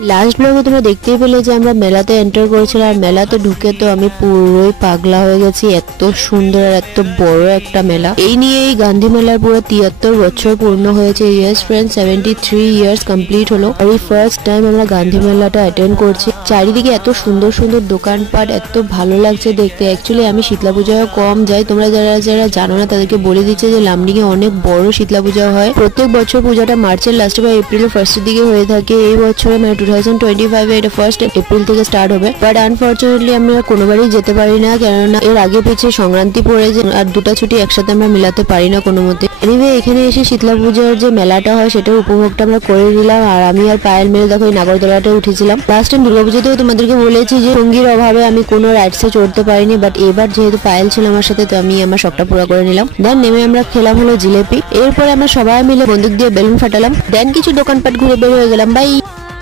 Last ব্লগে তোমরা দেখতেই পেলে যে আমরা মেলাতে এন্টার করেছিলাম, আর মেলাতে ঢুকে তো আমি পুরোই পাগলা হয়ে গেছি। এত সুন্দর আর এত বড় একটা মেলা। এই নিয়ে এই গান্ধী মেলার পুরো 73 বছর পূর্ণ হয়েছে। ইয়েস ফ্রেন্ড, 73 ইয়ার্স কমপ্লিট হলো। আর এই ফার্স্ট টাইম আমরা গান্ধী মেলাটা অ্যাটেন্ড করছি। চারিদিকে এত সুন্দর সুন্দর দোকানপাট, এত ভালো লাগছে দেখতে। অ্যাকচুয়ালি আমি শীতলা পূজায় কম যাই, তোমরা যারা যারা জানো না তাদেরকে বলে দিচ্ছে যে লামডিং এ অনেক বড় শীতলা পূজা হয়। প্রত্যেক বছর পূজাটা মার্চের লাস্টে বা এপ্রিলের ফার্স্টের দিকে হয়ে থাকে। এই বছরে মানে 2025 এটা ফার্স্ট এপ্রিল থেকে স্টার্ট হবে। বাট আনফর্চুনেটলি আমরা কোনোবারই যেতে পারি না, কেননা এর আগে পিছিয়ে সংক্রান্তি পড়ে যায় আর দুটা ছুটি একসাথে আমরা মিলাতে পারি না কোনো মতে। এনিওয়ে এখানে এসে শীতলা পূজার যে মেলাটা হয় সেটার উপভোগটা আমরা করে নিলাম। আর আমি আর পায়েল মিলে দেখো এই নাগরদোলাটা উঠেছিলাম। লাস্ট টাইম দুর্গাপুজোতেও তোমাদেরকে বলেছি যে সঙ্গীর অভাবে আমি কোনো রাইডসে চড়তে পারিনি, বাট এবার যেহেতু পায়েল ছিল আমার সাথে তো আমি আমার শখটা পুরো করে নিলাম। দেন নেমে আমরা খেলাম হলো জিলেপি। এরপরে আমরা সবাই মিলে বন্দুক দিয়ে বেলুন ফাটালাম। দেন কিছু দোকানপাট ঘুরে বের হয়ে গেলাম। বাই।